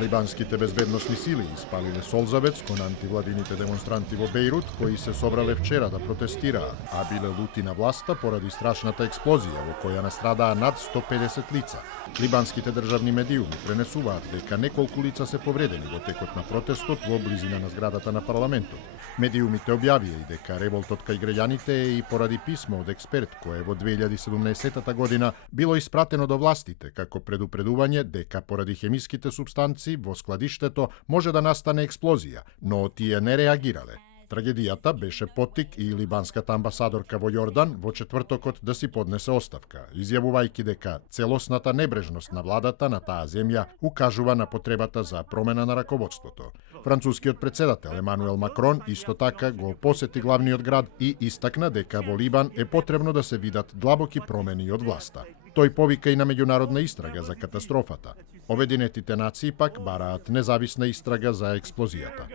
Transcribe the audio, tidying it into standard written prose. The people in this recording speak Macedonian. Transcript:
Либанските безбедносни сили испалиле солзавец кон антивладините демонстранти во Бејрут, кои се собрале вчера да протестираат, а биле лути на власта поради страшната експлозија во која настрадаа над 150 лица. Либанските државни медиуми пренесуваат дека неколку лица се повредени во текот на протестот во близина на зградата на парламентот. Медиумите објавија и дека револтот кај граѓаните е и поради писмо од експерт кое во 2017 година било испратено до властите како предупредување дека поради хемиските супстанции во складиштето може да настане експлозија, но тие не реагирале. Трагедијата беше поттик и либанската амбасадорка во Јордан во четвртокот да си поднесе оставка, изјавувајќи дека целосната небрежност на владата на таа земја укажува на потребата за промена на раководството. Францускиот претседател Емануел Макрон исто така го посети главниот град и истакна дека во Либан е потребно да се видат длабоки промени од власта. Тој повика и на меѓународна истрага за катастрофата. Обединетите нации пак бараат независна истрага за експлозијата.